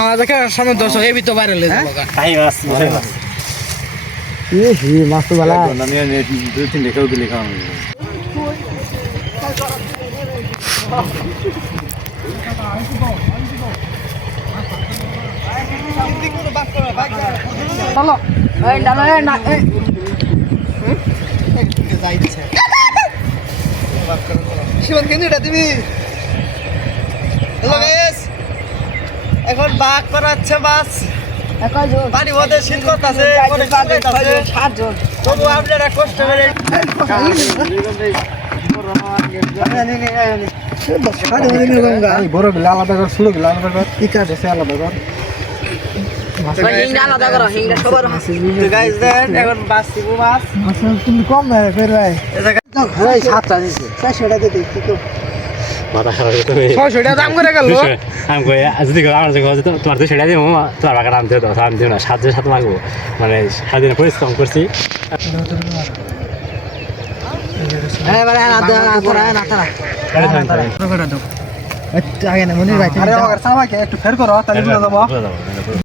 আমাদের সামনে দর্শক এবি তো বাইরে লে যাবো তাই মাছ বুঝে মাছ মাছ তো ভালো আমি দুই তিন রেখেও দিলে খাওয়া চলো এই ডালো এই না এই যাইছে শিবন কেন এটা দিবি হ্যালো গাইস এখন বাঘ করাচ্ছে বাস পানি মধ্যে শীত করতেছে তবু আপনারা কষ্ট করে বড় গিলা আলাদা কর ছোট গিলা আলাদা কর ঠিক আছে সে আলাদা কর এখন বাস দিব মাছ তুমি কম না ফের ভাই সাতটা দিচ্ছে 600 টাকা দিতে কি তো মাথা খারাপ তুমি 600 টাকা দাম করে গেল আমি কই যদি আমার যে তোমার তো সেটা দিব তোমার বাগান আনতে দাও আমি দিব না 7 লাগবো মানে 7 দিন পরিশ্রম করছি এবারে না আগে না মনির ভাই আরে ওর সাবাকে একটু ফের করো তাহলে বুঝা যাবো